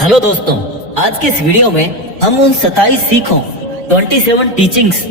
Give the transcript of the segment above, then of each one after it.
Hello दोस्तों, आज के इस वीडियो में हम उन 27 सीखों 27 टीचिंग्स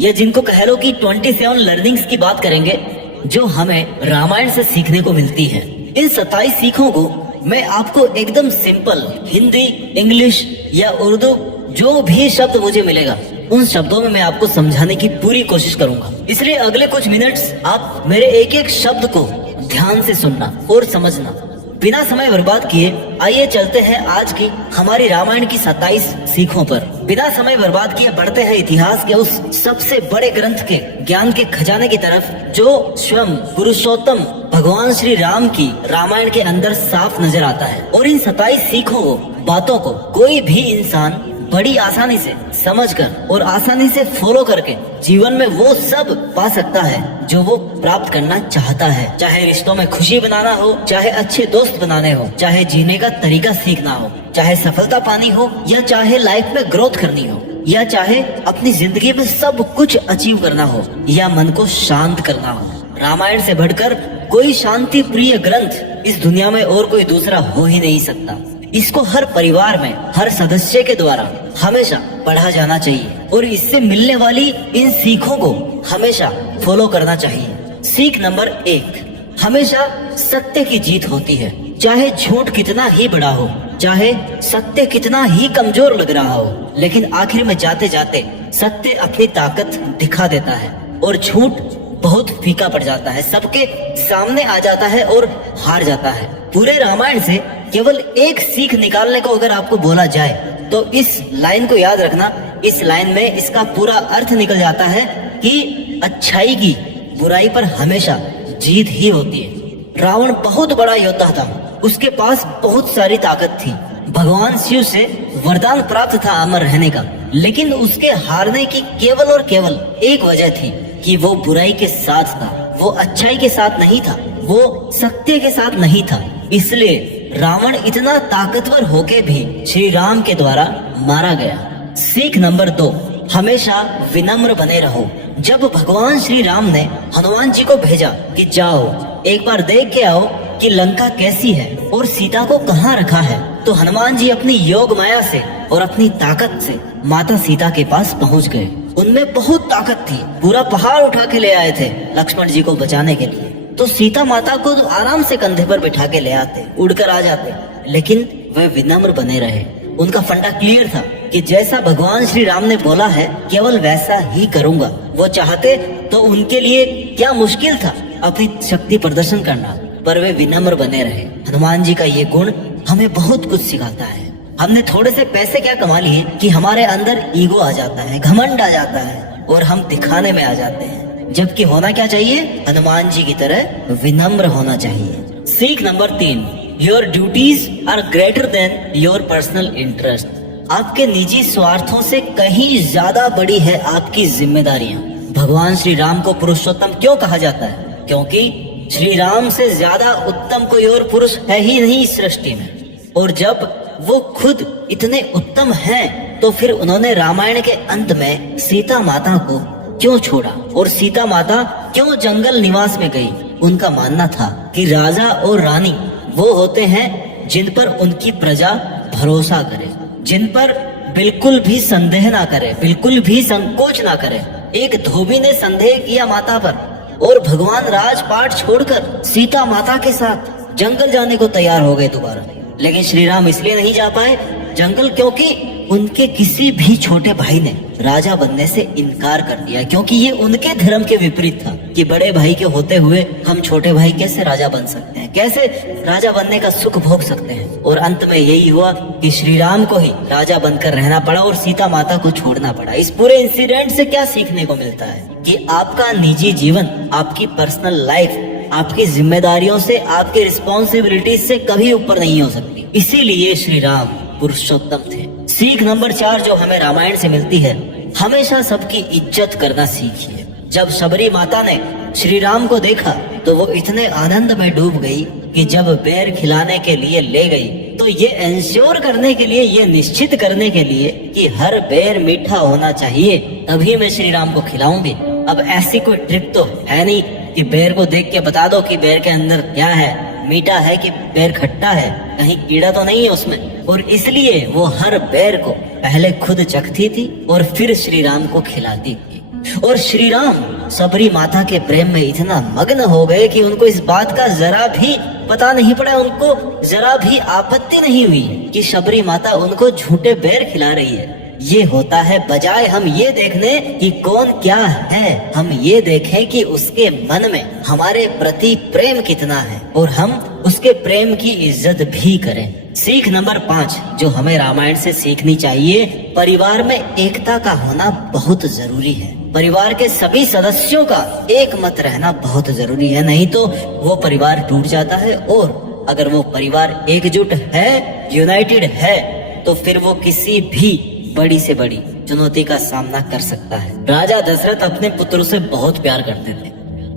या जिनको कह लो कि 27 लर्निंग्स की बात करेंगे जो हमें रामायण से सीखने को मिलती है। इन 27 सीखों को मैं आपको एकदम सिंपल हिंदी, इंग्लिश या उर्दू जो भी शब्द मुझे मिलेगा उन शब्दों में मैं आपको समझाने की पूरी कोशिश करूंगा। इसलिए अगले कुछ मिनट्स आप मेरे एक एक शब्द को ध्यान से सुनना और समझना। बिना समय बर्बाद किए आइए चलते हैं आज की हमारी रामायण की 27 सीखों पर। बिना समय बर्बाद किए बढ़ते हैं इतिहास के उस सबसे बड़े ग्रंथ के ज्ञान के खजाने की तरफ जो स्वयं पुरुषोत्तम भगवान श्री राम की रामायण के अंदर साफ नजर आता है। और इन 27 सीखों को, बातों को कोई भी इंसान बड़ी आसानी से समझकर और आसानी से फॉलो करके जीवन में वो सब पा सकता है जो वो प्राप्त करना चाहता है। चाहे रिश्तों में खुशी बनाना हो, चाहे अच्छे दोस्त बनाने हो, चाहे जीने का तरीका सीखना हो, चाहे सफलता पानी हो या चाहे लाइफ में ग्रोथ करनी हो, या चाहे अपनी जिंदगी में सब कुछ अचीव करना हो या मन को शांत करना हो। रामायण से बढ़कर कोई शांति प्रिय ग्रंथ इस दुनिया में और कोई दूसरा हो ही नहीं सकता। इसको हर परिवार में हर सदस्य के द्वारा हमेशा पढ़ा जाना चाहिए और इससे मिलने वाली इन सीखों को हमेशा फॉलो करना चाहिए। सीख नंबर 1, हमेशा सत्य की जीत होती है। चाहे झूठ कितना ही बड़ा हो, चाहे सत्य कितना ही कमजोर लग रहा हो, लेकिन आखिर में जाते जाते सत्य अपनी ताकत दिखा देता है और झूठ बहुत फीका पड़ जाता है, सबके सामने आ जाता है और हार जाता है। पूरे रामायण से केवल एक सीख निकालने को अगर आपको बोला जाए तो इस लाइन को याद रखना। इस लाइन में इसका पूरा अर्थ निकल जाता है कि अच्छाई की बुराई पर हमेशा जीत ही होती है। रावण बहुत बड़ा योद्धा था, उसके पास बहुत सारी ताकत थी, भगवान शिव से वरदान प्राप्त था अमर रहने का, लेकिन उसके हारने की केवल और केवल एक वजह थी कि वो बुराई के साथ था, वो अच्छाई के साथ नहीं था, वो सत्य के साथ नहीं था। इसलिए रावण इतना ताकतवर होके भी श्री राम के द्वारा मारा गया। सीख नंबर 2, हमेशा विनम्र बने रहो। जब भगवान श्री राम ने हनुमान जी को भेजा कि जाओ एक बार देख के आओ कि लंका कैसी है और सीता को कहाँ रखा है, तो हनुमान जी अपनी योग माया से और अपनी ताकत से माता सीता के पास पहुँच गए। उनमें बहुत ताकत थी, पूरा पहाड़ उठा के ले आए थे लक्ष्मण जी को बचाने के लिए। तो सीता माता को तो आराम से कंधे पर बिठा के ले आते, उड़कर आ जाते, लेकिन वह विनम्र बने रहे। उनका फंडा क्लियर था कि जैसा भगवान श्री राम ने बोला है केवल वैसा ही करूंगा। वो चाहते तो उनके लिए क्या मुश्किल था अपनी शक्ति प्रदर्शन करना, पर वे विनम्र बने रहे। हनुमान जी का ये गुण हमें बहुत कुछ सिखाता है। हमने थोड़े से पैसे क्या कमा लिए कि हमारे अंदर ईगो आ जाता है, घमंड आ जाता है और हम दिखाने में आ जाते हैं, जबकि होना क्या चाहिए, हनुमान जी की तरह विनम्र होना चाहिए। सीख नंबर 3, your duties are greater than your personal interest. आपके निजी स्वार्थों से कहीं ज्यादा बड़ी है आपकी जिम्मेदारियां। भगवान श्री राम को पुरुषोत्तम क्यों कहा जाता है? क्योंकि श्री राम से ज्यादा उत्तम कोई और पुरुष है ही नहीं इस सृष्टि में। और जब वो खुद इतने उत्तम हैं, तो फिर उन्होंने रामायण के अंत में सीता माता को क्यों छोड़ा और सीता माता क्यों जंगल निवास में गई? उनका मानना था कि राजा और रानी वो होते हैं जिन पर उनकी प्रजा भरोसा करे, जिन पर बिल्कुल भी संदेह ना करे, बिल्कुल भी संकोच ना करे। एक धोबी ने संदेह किया माता पर और भगवान राजपाट छोड़कर सीता माता के साथ जंगल जाने को तैयार हो गए दोबारा। लेकिन श्री राम इसलिए नहीं जा पाए जंगल क्योंकि उनके किसी भी छोटे भाई ने राजा बनने से इनकार कर दिया, क्योंकि ये उनके धर्म के विपरीत था कि बड़े भाई के होते हुए हम छोटे भाई कैसे राजा बन सकते हैं, कैसे राजा बनने का सुख भोग सकते हैं। और अंत में यही हुआ कि श्री राम को ही राजा बनकर रहना पड़ा और सीता माता को छोड़ना पड़ा। इस पूरे इंसिडेंट से क्या सीखने को मिलता है कि आपका निजी जीवन, आपकी पर्सनल लाइफ आपकी जिम्मेदारियों से, आपकी रिस्पॉन्सिबिलिटीज से कभी ऊपर नहीं हो सकती। इसीलिए श्री राम पुरुषोत्तम थे। सीख नंबर 4 जो हमें रामायण से मिलती है, हमेशा सबकी इज्जत करना सीखिए। जब शबरी माता ने श्री राम को देखा तो वो इतने आनंद में डूब गई कि जब बेर खिलाने के लिए ले गई तो ये एंश्योर करने के लिए, ये निश्चित करने के लिए कि हर बेर मीठा होना चाहिए, तभी मैं श्री राम को खिलाऊंगी। अब ऐसी कोई ट्रिक तो है नहीं कि बेर को देख के बता दो कि बेर के अंदर क्या है, मीठा है कि बेर खट्टा है, कहीं कीड़ा तो नहीं है उसमें। और इसलिए वो हर बेर को पहले खुद चखती थी और फिर श्री राम को खिलाती थी। और श्री राम सबरी माता के प्रेम में इतना मग्न हो गए कि उनको इस बात का जरा भी पता नहीं पड़ा, उनको जरा भी आपत्ति नहीं हुई कि शबरी माता उनको झूठे बेर खिला रही है। ये होता है बजाय हम ये देखने कि कौन क्या है, हम ये देखें कि उसके मन में हमारे प्रति प्रेम कितना है और हम उसके प्रेम की इज्जत भी करें। सीख नंबर 5 जो हमें रामायण से सीखनी चाहिए, परिवार में एकता का होना बहुत जरूरी है। परिवार के सभी सदस्यों का एक मत रहना बहुत जरूरी है, नहीं तो वो परिवार टूट जाता है। और अगर वो परिवार एकजुट है, यूनाइटेड है, तो फिर वो किसी भी बड़ी से बड़ी चुनौती का सामना कर सकता है। राजा दशरथ अपने पुत्रों से बहुत प्यार करते थे।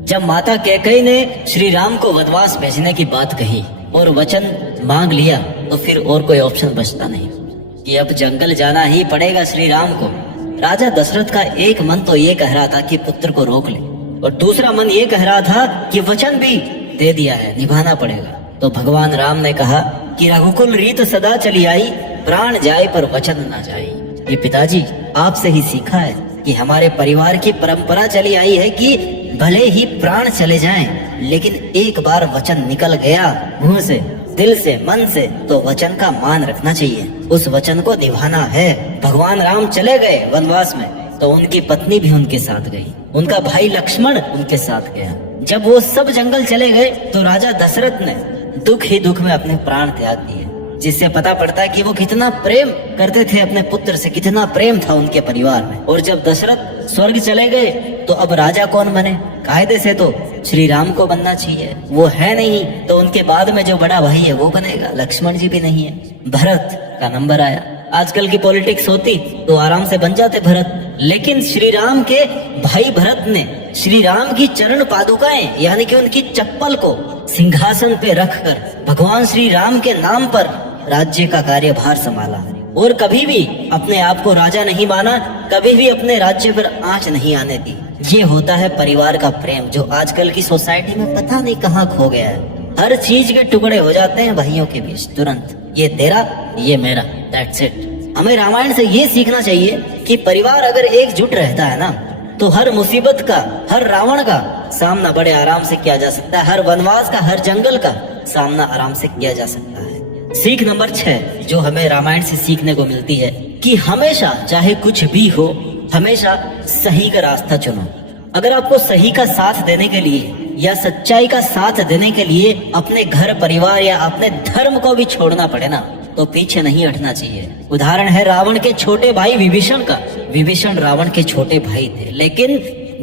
जब माता कैकेयी ने श्री राम को वनवास भेजने की बात कही और वचन मांग लिया, तो फिर और कोई ऑप्शन बचता नहीं कि अब जंगल जाना ही पड़ेगा श्री राम को। राजा दशरथ का एक मन तो ये कह रहा था कि पुत्र को रोक ले, और दूसरा मन ये कह रहा था कि वचन भी दे दिया है, निभाना पड़ेगा। तो भगवान राम ने कहा कि रघुकुल रीत सदा चली आई, प्राण जाए पर वचन ना जाए। ये पिताजी आपसे ही सीखा है कि हमारे परिवार की परंपरा चली आई है कि भले ही प्राण चले जाएं, लेकिन एक बार वचन निकल गया मुंह से, दिल से, मन से, तो वचन का मान रखना चाहिए, उस वचन को निभाना है। भगवान राम चले गए वनवास में, तो उनकी पत्नी भी उनके साथ गई, उनका भाई लक्ष्मण उनके साथ गया। जब वो सब जंगल चले गए तो राजा दशरथ ने दुख ही दुख में अपने प्राण त्याग दिए, जिससे पता पड़ता है कि वो कितना प्रेम करते थे अपने पुत्र से, कितना प्रेम था उनके परिवार में। और जब दशरथ स्वर्ग चले गए तो अब राजा कौन बने? कायदे से तो श्री राम को बनना चाहिए, वो है नहीं, तो उनके बाद में जो बड़ा भाई है वो बनेगा। लक्ष्मण जी भी नहीं है, भरत का नंबर आया। आजकल की पॉलिटिक्स होती तो आराम से बन जाते भरत, लेकिन श्री राम के भाई भरत ने श्री राम की चरण पादुकाएं यानी कि उनकी चप्पल को सिंहासन पे रखकर भगवान श्री राम के नाम पर राज्य का कार्यभार संभाला, और कभी भी अपने आप को राजा नहीं माना, कभी भी अपने राज्य पर आंच नहीं आने दी। ये होता है परिवार का प्रेम, जो आजकल की सोसाइटी में पता नहीं कहाँ खो गया है। हर चीज के टुकड़े हो जाते हैं भाइयों के बीच तुरंत, ये तेरा ये मेरा, दैट्स इट। हमें रामायण से ये सीखना चाहिए कि परिवार अगर एकजुट रहता है ना, तो हर मुसीबत का, हर रावण का सामना बड़े आराम से किया जा सकता है, हर वनवास का, हर जंगल का सामना आराम से किया जा सकता है। सीख नंबर 6 जो हमें रामायण से सीखने को मिलती है कि हमेशा चाहे कुछ भी हो, हमेशा सही का रास्ता चुनो। अगर आपको सही का साथ देने के लिए या सच्चाई का साथ देने के लिए अपने घर परिवार या अपने धर्म को भी छोड़ना पड़े ना, तो पीछे नहीं हटना चाहिए। उदाहरण है रावण के छोटे भाई विभीषण का। विभीषण रावण के छोटे भाई थे, लेकिन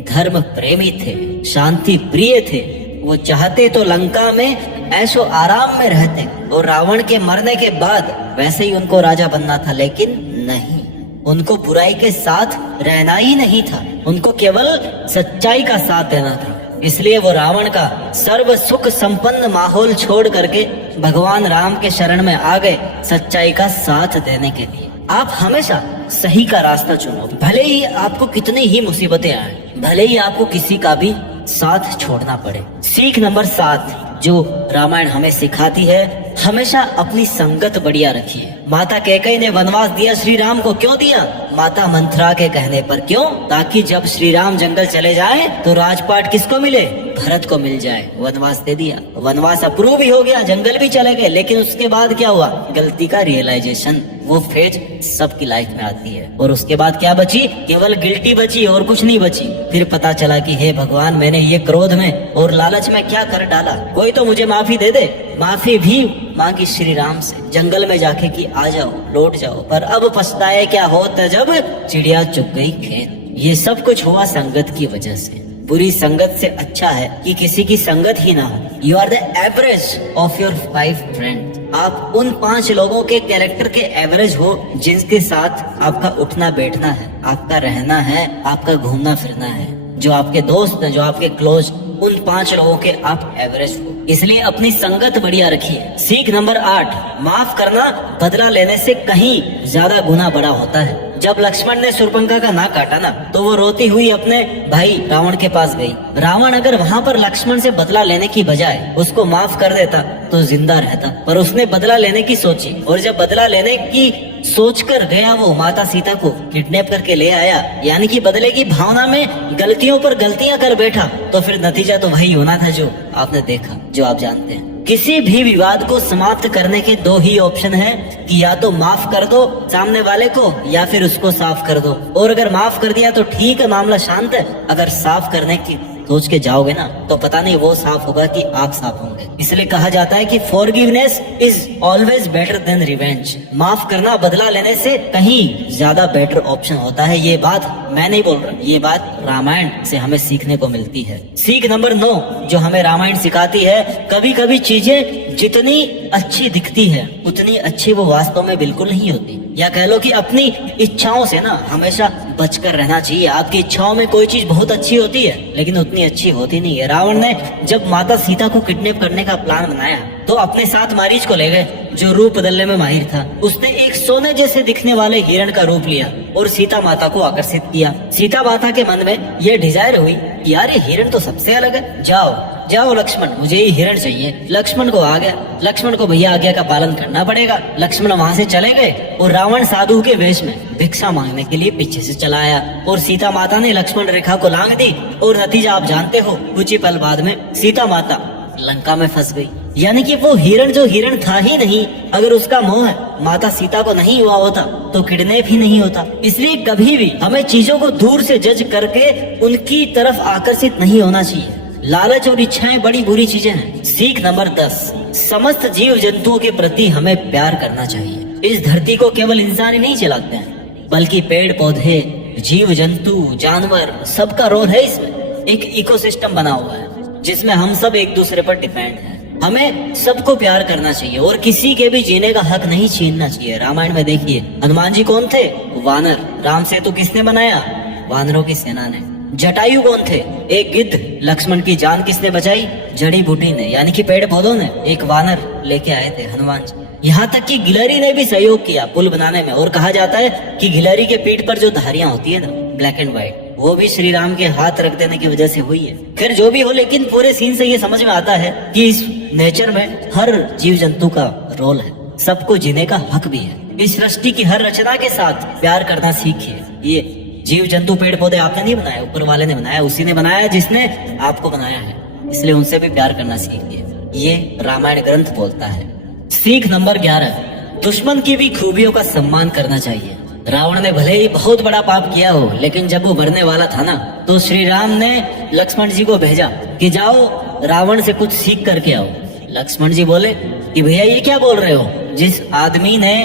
धर्म प्रेमी थे, शांति प्रिय थे। वो चाहते तो लंका में ऐशो आराम में रहते और रावण के मरने के बाद वैसे ही उनको राजा बनना था, लेकिन नहीं, उनको बुराई के साथ रहना ही नहीं था, उनको केवल सच्चाई का साथ देना था। इसलिए वो रावण का सर्व सुख संपन्न माहौल छोड़ करके भगवान राम के शरण में आ गए सच्चाई का साथ देने के लिए। आप हमेशा सही का रास्ता चुनो, भले ही आपको कितनी ही मुसीबतें आए, भले ही आपको किसी का भी साथ छोड़ना पड़े। सीख नंबर 7 जो रामायण हमें सिखाती है, हमेशा अपनी संगत बढ़िया रखिए। माता कैकेयी ने वनवास दिया श्री राम को, क्यों दिया? माता मंथरा के कहने पर। क्यों? ताकि जब श्री राम जंगल चले जाए तो राजपाट किसको मिले? भरत को मिल जाए। वनवास दे दिया, वनवास अप्रूव भी हो गया, जंगल भी चले गए, लेकिन उसके बाद क्या हुआ? गलती का रियलाइजेशन, वो फेज सबकी लाइफ में आती है। और उसके बाद क्या बची? केवल गिल्टी बची और कुछ नहीं बची। फिर पता चला कि हे भगवान, मैंने ये क्रोध में और लालच में क्या कर डाला, कोई तो मुझे माफी दे दे। माफी भी मांगी श्री राम से जंगल में जाके कि आ जाओ, लौट जाओ, पर अब पछताए क्या होता जब चिड़िया चुग गई खेत। ये सब कुछ हुआ संगत की वजह से। बुरी संगत से अच्छा है कि किसी की संगत ही ना हो। You are the average of your 5 friend. आप उन 5 लोगों के कैरेक्टर के एवरेज हो जिनके साथ आपका उठना बैठना है, आपका रहना है, आपका घूमना फिरना है। जो आपके दोस्त हैं, जो आपके क्लोज, उन 5 लोगों के आप एवरेज हो। इसलिए अपनी संगत बढ़िया रखिए। सीख नंबर 8, माफ करना बदला लेने से कहीं ज्यादा गुना बड़ा होता है। जब लक्ष्मण ने शूर्पणखा का नाक काटा ना, तो वो रोती हुई अपने भाई रावण के पास गई। रावण अगर वहाँ पर लक्ष्मण से बदला लेने की बजाय उसको माफ कर देता तो जिंदा रहता, पर उसने बदला लेने की सोची, और जब बदला लेने की सोचकर गया वो माता सीता को किडनैप करके ले आया, यानी कि बदले की भावना में गलतियों पर गलतियां कर बैठा, तो फिर नतीजा तो वही होना था जो आपने देखा, जो आप जानते हैं। किसी भी विवाद को समाप्त करने के दो ही ऑप्शन हैं कि या तो माफ कर दो सामने वाले को या फिर उसको साफ कर दो। और अगर माफ कर दिया तो ठीक है, मामला शांत है। अगर साफ करने की सोच के जाओगे ना तो पता नहीं वो साफ होगा कि आप साफ होंगे। इसलिए कहा जाता है कि forgiveness is always better than revenge. माफ करना बदला लेने से कहीं ज्यादा बेटर ऑप्शन होता है। ये बात मैं नहीं बोल रहा, ये बात रामायण से हमें सीखने को मिलती है। सीख नंबर 9 जो हमें रामायण सिखाती है, कभी कभी चीजें जितनी अच्छी दिखती है उतनी अच्छी वो वास्तव में बिल्कुल नहीं होती। या कह लो कि अपनी इच्छाओं से ना हमेशा बचकर रहना चाहिए। आपकी इच्छाओं में कोई चीज बहुत अच्छी होती है लेकिन उतनी अच्छी होती नहीं है। रावण ने जब माता सीता को किडनैप करने का प्लान बनाया तो अपने साथ मारीच को ले गए, जो रूप बदलने में माहिर था। उसने एक सोने जैसे दिखने वाले हिरण का रूप लिया और सीता माता को आकर्षित किया। सीता माता के मन में यह डिजायर हुई कि यार ये हिरण तो सबसे अलग है, जाओ जाओ लक्ष्मण, मुझे ये हिरण चाहिए। लक्ष्मण को आ गया, लक्ष्मण को भैया आज्ञा का पालन करना पड़ेगा। लक्ष्मण वहाँ से चले गए और रावण साधु के वेश में भिक्षा मांगने के लिए पीछे से चला आया और सीता माता ने लक्ष्मण रेखा को लांग दी और नतीजा आप जानते हो, कुछ ही पल बाद में सीता माता लंका में फंस गई। यानी कि वो हिरण जो हिरण था ही नहीं, अगर उसका मोह माता सीता को नहीं हुआ होता तो किडनैप ही नहीं होता। इसलिए कभी भी हमें चीजों को दूर से जज करके उनकी तरफ आकर्षित नहीं होना चाहिए। लालच और इच्छाएं बड़ी बुरी चीजें हैं। सीख नंबर 10, समस्त जीव जंतुओं के प्रति हमें प्यार करना चाहिए। इस धरती को केवल इंसान ही नहीं चलाते हैं, बल्कि पेड़ पौधे, जीव जंतु, जानवर, सबका रोल है इसमें। एक इकोसिस्टम बना हुआ है जिसमें हम सब एक दूसरे पर डिपेंड हैं। हमें सबको प्यार करना चाहिए और किसी के भी जीने का हक नहीं छीनना चाहिए। रामायण में देखिए, हनुमान जी कौन थे? वानर। राम सेतु किसने बनाया? वानरों की सेना ने। जटायु कौन थे? एक गिद्ध। लक्ष्मण की जान किसने बचाई? जड़ी बूटी ने, यानी कि पेड़ पौधों ने। एक वानर लेके आए थे हनुमान जी। यहाँ तक कि गिलहरी ने भी सहयोग किया पुल बनाने में, और कहा जाता है कि गिलहरी के पीठ पर जो धारियां होती है ना, ब्लैक एंड व्हाइट, वो भी श्री राम के हाथ रख देने की वजह से हुई है। फिर जो भी हो, लेकिन पूरे सीन से ये समझ में आता है कि इस नेचर में हर जीव जंतु का रोल है, सबको जीने का हक भी है। इस सृष्टि की हर रचना के साथ प्यार करना सीखिए। ये जीव जंतु पेड़ पौधे आपने नहीं बनाया, ऊपर वाले ने बनाया, उसी ने बनाया जिसने आपको बनाया है, इसलिए उनसे भी प्यार करना सीखिए। ये रामायण ग्रंथ बोलता है। सीख नंबर 11, दुश्मन की भी खूबियों का सम्मान करना चाहिए। रावण ने भले ही बहुत बड़ा पाप किया हो, लेकिन जब वो मरने वाला था ना, तो श्री राम ने लक्ष्मण जी को भेजा कि जाओ रावण से कुछ सीख करके आओ। लक्ष्मण जी बोले कि भैया ये क्या बोल रहे हो? जिस आदमी ने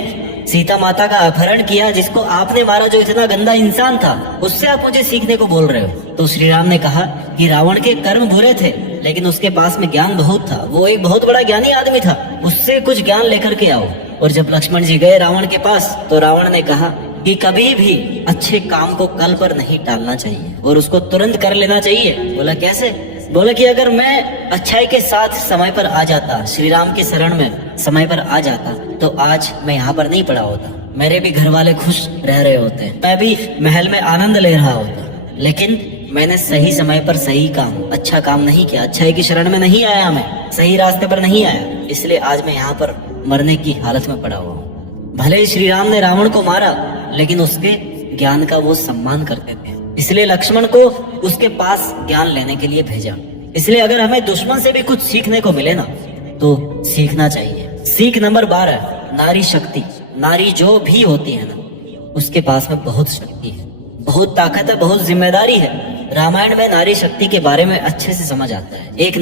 सीता माता का अपहरण किया, जिसको आपने मारा, जो इतना गंदा इंसान था, उससे आप मुझे सीखने को बोल रहे हो? तो श्री राम ने कहा कि रावण के कर्म बुरे थे लेकिन उसके पास में ज्ञान बहुत था, वो एक बहुत बड़ा ज्ञानी आदमी था, उससे कुछ ज्ञान लेकर के आओ। और जब लक्ष्मण जी गए रावण के पास, तो रावण ने कहा कि कभी भी अच्छे काम को कल पर नहीं टालना चाहिए और उसको तुरंत कर लेना चाहिए। बोला कैसे? बोला कि अगर मैं अच्छाई के साथ समय पर आ जाता, श्री राम के शरण में समय पर आ जाता, तो आज मैं यहाँ पर नहीं पड़ा होता, मेरे भी घर वाले खुश रह रहे होते, मैं भी महल में आनंद ले रहा होता। लेकिन मैंने सही समय पर सही काम, अच्छा काम नहीं किया, अच्छाई की शरण में नहीं आया, मैं सही रास्ते पर नहीं आया, इसलिए आज मैं यहाँ पर मरने की हालत में पड़ा हुआ हूँ। भले ही श्री राम ने रावण को मारा, लेकिन उसके ज्ञान का वो सम्मान करते थे, इसलिए लक्ष्मण को उसके पास ज्ञान लेने के लिए भेजा। इसलिए अगर हमें दुश्मन से भी कुछ सीखने को मिले ना, तो सीखना चाहिए। सीख नंबर 12, नारी शक्ति। नारी जो भी होती है ना, उसके पास में बहुत शक्ति है, बहुत ताकत है, बहुत जिम्मेदारी है। रामायण में नारी शक्ति के बारे में अच्छे से समझ आता है। एक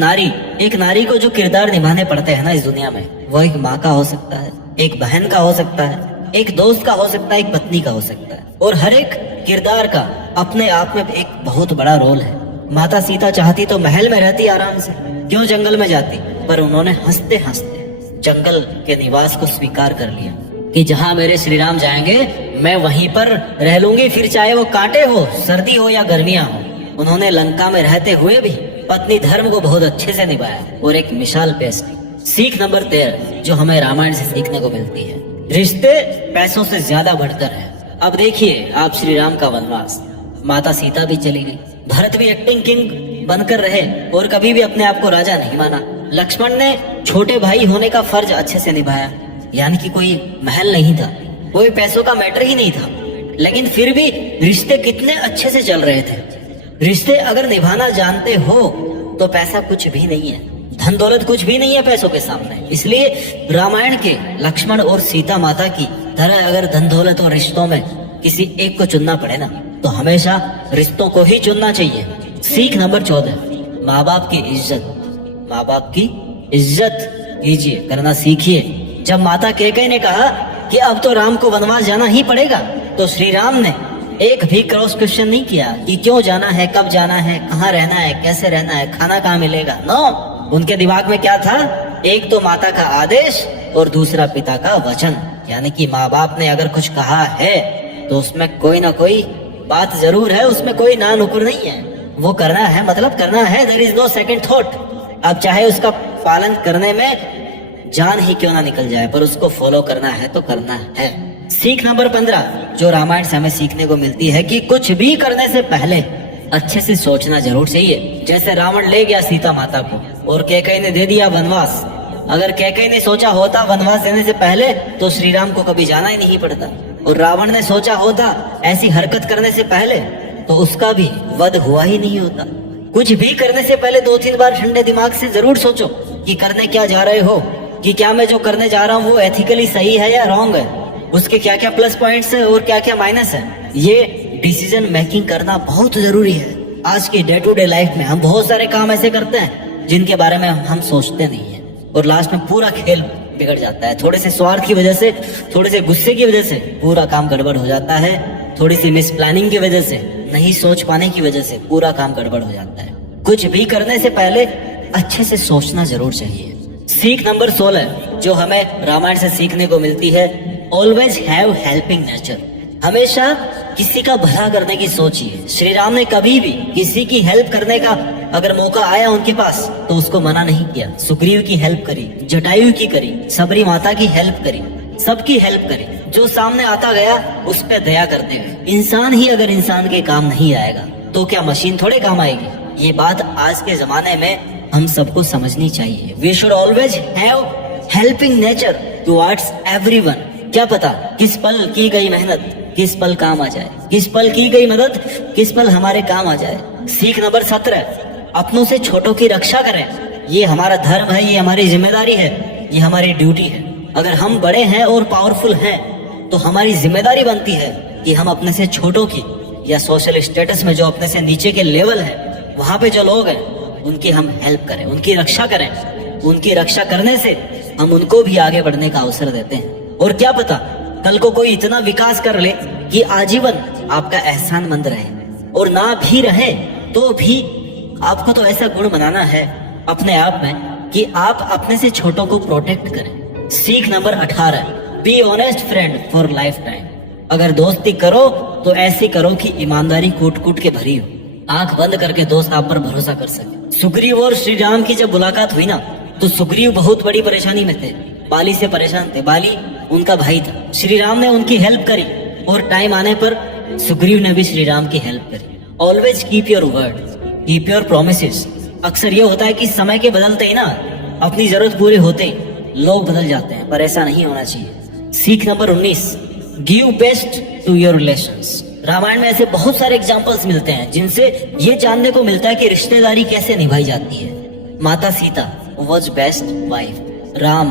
नारी को जो किरदार निभाने पड़ते हैं ना इस दुनिया में, वो एक माँ का हो सकता है, एक बहन का हो सकता है, एक दोस्त का हो सकता है, एक पत्नी का हो सकता है। और हर एक किरदार का अपने आप में एक बहुत बड़ा रोल है। माता सीता चाहती तो महल में रहती आराम से, क्यों जंगल में जाती? पर उन्होंने हंसते हंसते जंगल के निवास को स्वीकार कर लिया कि जहाँ मेरे श्री राम जाएंगे मैं वहीं पर रह लूंगी, फिर चाहे वो कांटे हो, सर्दी हो या गर्मियां हो। उन्होंने लंका में रहते हुए भी पत्नी धर्म को बहुत अच्छे से निभाया और एक मिसाल पेश की। सीख नंबर 13 जो हमें रामायण से सीखने को मिलती है, रिश्ते पैसों से ज्यादा बढ़कर है। अब देखिए आप श्री राम का वनवास, माता सीता भी चली गई, भरत भी एक्टिंग किंग बनकर रहे और कभी भी अपने आप को राजा नहीं माना, लक्ष्मण ने छोटे भाई होने का फर्ज अच्छे से निभाया, यानी कि कोई महल नहीं था, कोई पैसों का मैटर ही नहीं था, लेकिन फिर भी रिश्ते कितने अच्छे से चल रहे थे। रिश्ते अगर निभाना जानते हो तो पैसा कुछ भी नहीं है, धन दौलत कुछ भी नहीं है पैसों के सामने। इसलिए रामायण के लक्ष्मण और सीता माता की तरह अगर धन दौलत और रिश्तों में किसी एक को चुनना पड़े ना, तो हमेशा रिश्तों को ही चुनना चाहिए। सीख नंबर 14, माँ बाप की इज्जत। माँ बाप की इज्जत कीजिए, करना सीखिए। जब माता कैकेयी ने कहा कि अब तो राम को वनवास जाना ही पड़ेगा, तो श्री राम ने एक भी क्रॉस क्वेश्चन नहीं किया कि क्यों जाना है, कब जाना है, कहाँ रहना है, कैसे रहना है, खाना कहाँ मिलेगा। नो, उनके दिमाग में क्या था, एक तो माता का आदेश और दूसरा पिता का वचन, यानी कि माँ बाप ने अगर कुछ कहा है तो उसमें कोई ना कोई बात जरूर है, उसमें कोई ना नुकुर नहीं है, वो करना है मतलब करना है। There is no second thought. अब चाहे उसका पालन करने में जान ही क्यों ना निकल जाए, पर उसको फॉलो करना है तो करना है। सीख नंबर 15 जो रामायण से हमें सीखने को मिलती है कि कुछ भी करने से पहले अच्छे से सोचना जरूर चाहिए। जैसे रावण ले गया सीता माता को और कैकेयी ने दे दिया वनवास। अगर कैकेयी ने सोचा होता वनवास देने से पहले तो श्री राम को कभी जाना ही नहीं पड़ता, और रावण ने सोचा होता ऐसी हरकत करने से पहले तो उसका भी वध हुआ ही नहीं होता। कुछ भी करने से पहले 2-3 बार ठंडे दिमाग से जरूर सोचो कि करने क्या जा रहे हो, कि क्या मैं जो करने जा रहा हूँ वो एथिकली सही है या रॉन्ग है, उसके क्या क्या प्लस पॉइंट्स है और क्या क्या माइनस है। ये डिसीजन मेकिंग करना बहुत जरूरी है। आज की डे टू डे लाइफ में हम बहुत सारे काम ऐसे करते हैं जिनके बारे में हम सोचते नहीं है, और लास्ट में पूरा खेल बिगड़ जाता है। थोड़े से स्वार्थ की वजह से, थोड़े से गुस्से की वजह से पूरा काम गड़बड़ हो जाता है, थोड़ी सी मिस प्लानिंग की वजह से, नहीं सोच पाने की वजह से पूरा काम गड़बड़ हो जाता है। कुछ भी करने से पहले अच्छे से सोचना जरूर चाहिए। सीख नंबर 16 जो हमें रामायण से सीखने को मिलती है, ऑलवेज हैव हेल्पिंग नेचर। हमेशा किसी का भला करने की सोचिए। श्री राम ने कभी भी किसी की हेल्प करने का अगर मौका आया उनके पास तो उसको मना नहीं किया। सुग्रीव की हेल्प करी, जटायु की करी, सबरी माता की हेल्प करी, सबकी हेल्प करी। जो सामने आता गया उस पे दया करते हुए। इंसान ही अगर इंसान के काम नहीं आएगा तो क्या मशीन थोड़े काम आएगी। ये बात आज के जमाने में हम सबको समझनी चाहिए। We should always have helping nature towards everyone. क्या पता किस पल की गई मेहनत किस पल काम आ जाए, किस पल की गई मदद किस पल हमारे काम आ जाए। सीख नंबर 17 अपनों से छोटों की रक्षा करें। ये हमारा धर्म है, ये हमारी जिम्मेदारी है, ये हमारी ड्यूटी है। अगर हम बड़े हैं और पावरफुल हैं तो हमारी जिम्मेदारी बनती है कि हम अपने से छोटों की या सोशल स्टेटस में जो अपने से नीचे के लेवल है वहां पे जो लोग हैं उनकी हम हेल्प करें, उनकी रक्षा करें। उनकी रक्षा करने से हम उनको भी आगे बढ़ने का अवसर देते हैं। और क्या पता कल को कोई इतना विकास कर ले कि आजीवन आपका एहसानमंद रहे, और ना भी रहे तो भी आपको तो ऐसा गुण बनाना है अपने आप में कि आप अपने से छोटों को प्रोटेक्ट करें। सीख number 18 be honest friend for life time. अगर दोस्ती करो तो ऐसी करो कि ईमानदारी कूट कूट के भरी हो, आंख बंद करके दोस्त आप पर भरोसा कर सके। सुग्रीव और श्री राम की जब मुलाकात हुई ना तो सुग्रीव बहुत बड़ी परेशानी में थे, बाली से परेशान थे। बाली उनका भाई था। श्री राम ने उनकी हेल्प करी और टाइम आने पर सुग्रीव ने भी श्री राम की हेल्प करी। Always keep your word, keep your promises. अक्सर ये होता है कि समय के बदलते ही ना अपनी जरूरत पूरी होते ही लोग बदल जाते हैं, पर ऐसा नहीं होना चाहिए। सीख नंबर 19 give best to your relations. Ramayan में ऐसे बहुत सारे एग्जाम्पल्स मिलते हैं जिनसे ये जानने को मिलता है कि रिश्तेदारी कैसे निभाई जाती है। माता Sita was best wife, Ram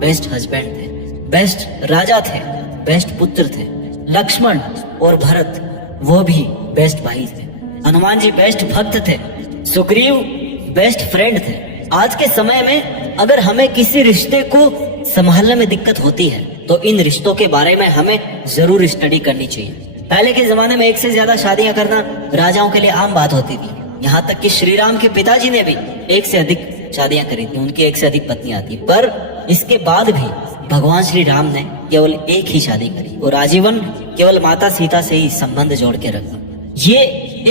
best husband थे, बेस्ट राजा थे, बेस्ट पुत्र थे। लक्ष्मण और भरत वो भी बेस्ट भाई थे। हनुमान जी बेस्ट भक्त थे। सुग्रीव बेस्ट फ्रेंड थे। आज के समय में अगर हमें किसी रिश्ते को संभालने में दिक्कत होती है तो इन रिश्तों के बारे में हमें जरूर स्टडी करनी चाहिए। पहले के जमाने में एक से ज्यादा शादियां करना राजाओं के लिए आम बात होती थी। यहाँ तक कि श्री राम के पिताजी ने भी एक से अधिक शादियां करी थी, उनकी एक से अधिक पत्नियां थी। पर इसके बाद भी भगवान श्री राम ने केवल एक ही शादी करी और आजीवन केवल माता सीता से ही संबंध जोड़ के रखा। ये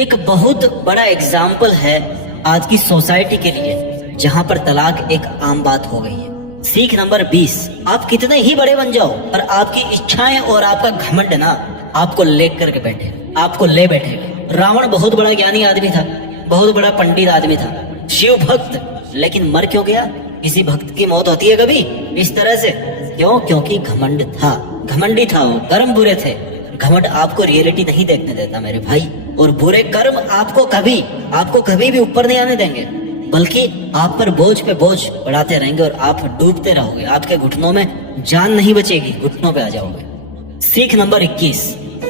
एक बहुत बड़ा एग्जाम्पल है आज की सोसाइटी के लिए जहाँ पर तलाक एक आम बात हो गई है। सीख नंबर 20 आप कितने ही बड़े बन जाओ पर आपकी इच्छाएं और आपका घमंड ना आपको लेकर करके बैठे, आपको ले बैठेगा। रावण बहुत बड़ा ज्ञानी आदमी था, बहुत बड़ा पंडित आदमी था, शिव भक्त, लेकिन मर क्यों गया? किसी भक्त की मौत होती है कभी इस तरह से? क्यों? क्योंकि घमंड था, घमंडी था वो, कर्म बुरे थे। घमंड आपको रियलिटी नहीं देखने देता मेरे भाई, और बुरे कर्म आपको कभी भी ऊपर नहीं आने देंगे, बल्कि आप पर बोझ पे बोझ बढ़ाते रहेंगे और आप डूबते रहोगे। आपके घुटनों में जान नहीं बचेगी, घुटनों पे आ जाओगे। सीख नंबर 21,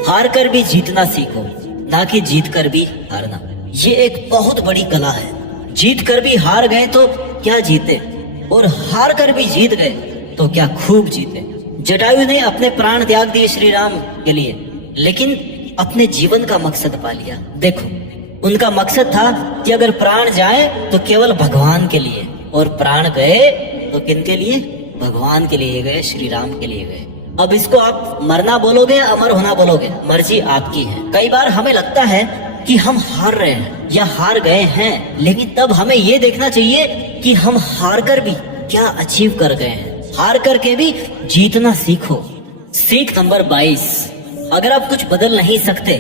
हार कर भी जीतना सीखो, ना कि जीत कर भी हारना। ये एक बहुत बड़ी कला है। जीत कर भी हार गए तो क्या जीते, और हार कर भी जीत गए तो क्या खूब जीते। जटायु ने अपने प्राण त्याग दिए श्री राम के लिए, लेकिन अपने जीवन का मकसद पा लिया। देखो, उनका मकसद था कि अगर प्राण जाए तो केवल भगवान के लिए, और प्राण गए तो किनके लिए? भगवान के लिए गए, श्री राम के लिए गए। अब इसको आप मरना बोलोगे या अमर होना बोलोगे, मर्जी आपकी है। कई बार हमें लगता है कि हम हार रहे हैं या हार गए हैं, लेकिन तब हमें ये देखना चाहिए कि हम हार कर भी क्या अचीव कर गए हैं। हार करके भी जीतना सीखो। सीख नंबर 22, अगर आप कुछ बदल नहीं सकते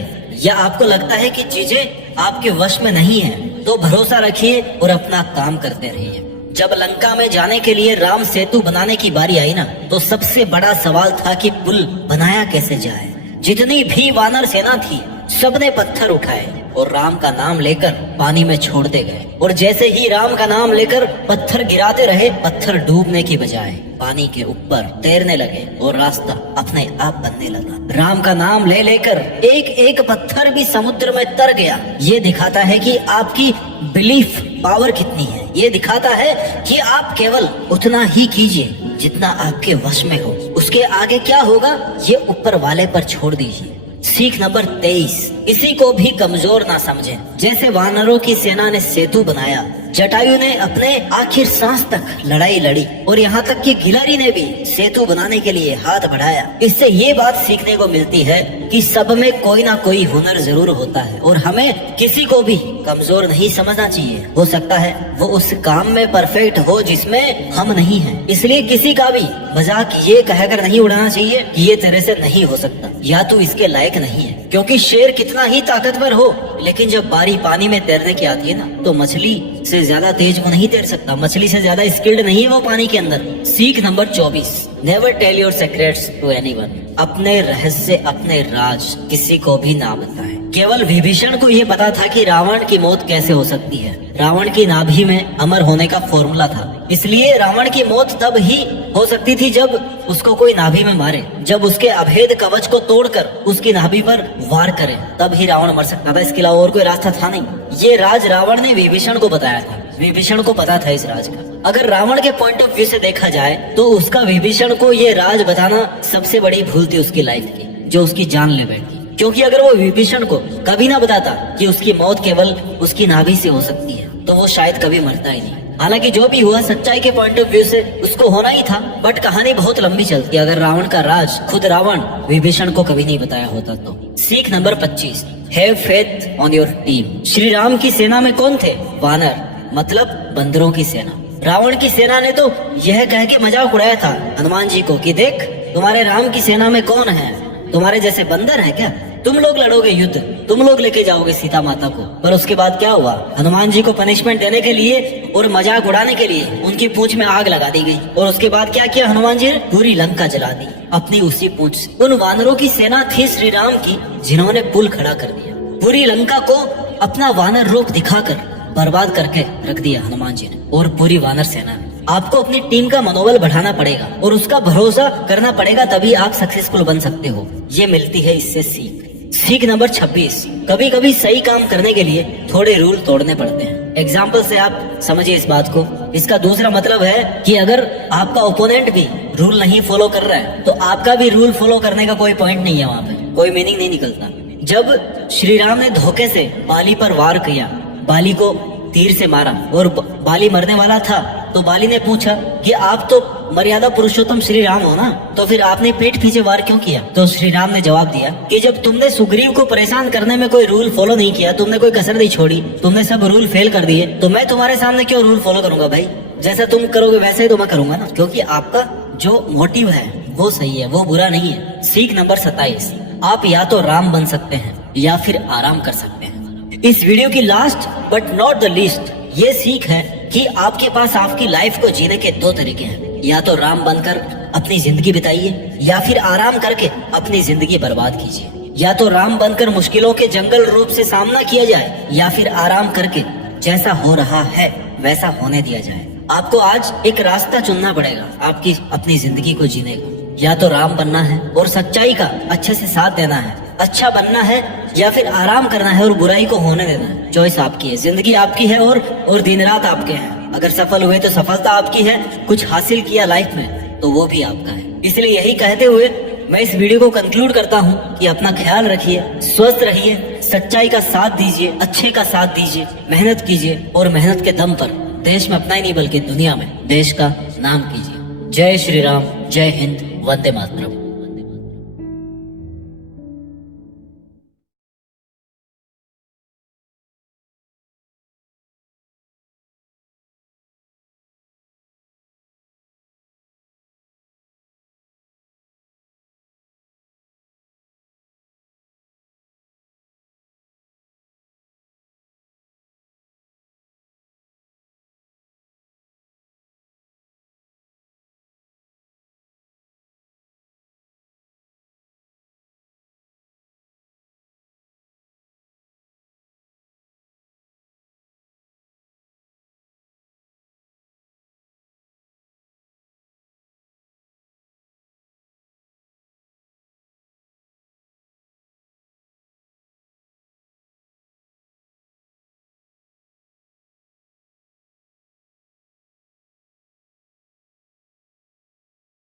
या आपको लगता है कि चीजें आपके वश में नहीं है, तो भरोसा रखिए और अपना काम करते रहिए। जब लंका में जाने के लिए राम सेतु बनाने की बारी आई ना, तो सबसे बड़ा सवाल था कि पुल बनाया कैसे जाए। जितनी भी वानर सेना थी, सबने पत्थर उठाए और राम का नाम लेकर पानी में छोड़ते गए, और जैसे ही राम का नाम लेकर पत्थर गिराते रहे, पत्थर डूबने की बजाय पानी के ऊपर तैरने लगे और रास्ता अपने आप बनने लगा। राम का नाम ले लेकर एक एक पत्थर भी समुद्र में तर गया। ये दिखाता है कि आपकी बिलीफ पावर कितनी है। ये दिखाता है कि आप केवल उतना ही कीजिए जितना आपके वश में हो, उसके आगे क्या होगा ये ऊपर वाले पर छोड़ दीजिए। सीख नंबर 23, किसी को भी कमजोर ना समझें। जैसे वानरों की सेना ने सेतु बनाया, जटायु ने अपने आखिर सांस तक लड़ाई लड़ी, और यहाँ तक कि गिलहरी ने भी सेतु बनाने के लिए हाथ बढ़ाया। इससे ये बात सीखने को मिलती है कि सब में कोई ना कोई हुनर जरूर होता है, और हमें किसी को भी कमजोर नहीं समझना चाहिए। हो सकता है वो उस काम में परफेक्ट हो जिसमें हम नहीं हैं। इसलिए किसी का भी मजाक ये कहकर नहीं उड़ाना चाहिए कि ये तेरे से नहीं हो सकता या तू इसके लायक नहीं है, क्योंकि शेर कितना ही ताकतवर हो, लेकिन जब बारी पानी में तैरने की आती है ना, तो मछली से ज्यादा तेज वो नहीं तैर सकता, मछली से ज्यादा स्किल्ड नहीं है वो पानी के अंदर। सीख नंबर 24, never tell your secrets to anyone. अपने रहस्य, अपने राज किसी को भी ना बताएं। केवल विभीषण को यह पता था कि रावण की मौत कैसे हो सकती है। रावण की नाभि में अमर होने का फॉर्मूला था, इसलिए रावण की मौत तब ही हो सकती थी जब उसको कोई नाभि में मारे, जब उसके अभेद कवच को तोड़कर उसकी नाभि पर वार करे, तब ही रावण मर सकता था। इसके अलावा और कोई रास्ता था नहीं। ये राज रावण ने विभीषण को बताया था, विभीषण को पता था इस राज का। अगर रावण के पॉइंट ऑफ व्यू से देखा जाए तो उसका विभीषण को ये राज बताना सबसे बड़ी भूल थी उसकी लाइफ की, जो उसकी जान ले बैठी। क्योंकि अगर वो विभीषण को कभी ना बताता कि उसकी मौत केवल उसकी नाभि से हो सकती है, तो वो शायद कभी मरता ही नहीं। हालांकि जो भी हुआ सच्चाई के पॉइंट ऑफ व्यू से उसको होना ही था, बट कहानी बहुत लंबी चलती अगर रावण का राज खुद रावण विभीषण को कभी नहीं बताया होता तो। सीख number 25, have faith on your team. Shri Ram की सेना में कौन थे? वानर, मतलब बंदरों की सेना। रावण की सेना ने तो यह कह के मजाक उड़ाया था हनुमान जी को कि देख, तुम्हारे राम की सेना में कौन है? तुम्हारे जैसे बंदर है क्या? तुम लोग लड़ोगे युद्ध, तुम लोग लेके जाओगे सीता माता को। पर उसके बाद क्या हुआ? हनुमान जी को पनिशमेंट देने के लिए और मजाक उड़ाने के लिए उनकी पूंछ में आग लगा दी गई, और उसके बाद क्या किया हनुमान जी ने? पूरी लंका जला दी अपनी उसी पूंछ से। उन वानरों की सेना थी श्री राम की, जिन्होंने पुल खड़ा कर दिया। पूरी लंका को अपना वानर रूप दिखाकर बर्बाद करके रख दिया हनुमान जी ने और पूरी वानर सेना ने। आपको अपनी टीम का मनोबल बढ़ाना पड़ेगा और उसका भरोसा करना पड़ेगा, तभी आप सक्सेसफुल बन सकते हो। ये मिलती है इससे सीख। सीख नंबर 26, कभी कभी सही काम करने के लिए थोड़े रूल तोड़ने पड़ते हैं। एग्जाम्पल से आप समझिए इस बात को। इसका दूसरा मतलब है कि अगर आपका ओपोनेंट भी रूल नहीं फॉलो कर रहा है, तो आपका भी रूल फॉलो करने का कोई पॉइंट नहीं है, वहाँ पे कोई मीनिंग नहीं निकलता। जब श्री राम ने धोखे से बाली पर वार किया, बाली को तीर से मारा और बाली मरने वाला था, तो बाली ने पूछा कि आप तो मर्यादा पुरुषोत्तम श्री राम हो ना, तो फिर आपने पीठ पीछे वार क्यों किया? तो श्री राम ने जवाब दिया कि जब तुमने सुग्रीव को परेशान करने में कोई रूल फॉलो नहीं किया, तुमने कोई कसर नहीं छोड़ी, तुमने सब रूल फेल कर दिए, तो मैं तुम्हारे सामने क्यों रूल फॉलो करूंगा भाई? जैसा तुम करोगे वैसे ही तो मैं करूंगा ना, क्योंकि आपका जो मोटिव है वो सही है, वो बुरा नहीं है। सीख नंबर 27, आप या तो राम बन सकते हैं या फिर आराम कर सकते हैं। इस वीडियो की last but not the least ये सीख है कि आपके पास आपकी लाइफ को जीने के दो तरीके हैं। या तो राम बनकर अपनी जिंदगी बिताइए या फिर आराम करके अपनी जिंदगी बर्बाद कीजिए। या तो राम बनकर मुश्किलों के जंगल रूप से सामना किया जाए या फिर आराम करके जैसा हो रहा है वैसा होने दिया जाए। आपको आज एक रास्ता चुनना पड़ेगा आपकी अपनी जिंदगी को जीने का। या तो राम बनना है और सच्चाई का अच्छे से साथ देना है, अच्छा बनना है या फिर आराम करना है और बुराई को होने देना है। चॉइस आपकी है, जिंदगी आपकी है और दिन रात आपके हैं। अगर सफल हुए तो सफलता आपकी है, कुछ हासिल किया लाइफ में तो वो भी आपका है। इसलिए यही कहते हुए मैं इस वीडियो को कंक्लूड करता हूँ कि अपना ख्याल रखिए, स्वस्थ रहिए, सच्चाई का साथ दीजिए, अच्छे का साथ दीजिए, मेहनत कीजिए और मेहनत के दम पर देश में अपना ही नहीं बल्कि दुनिया में देश का नाम कीजिए। जय श्री राम, जय हिंद, वंदे मातरम।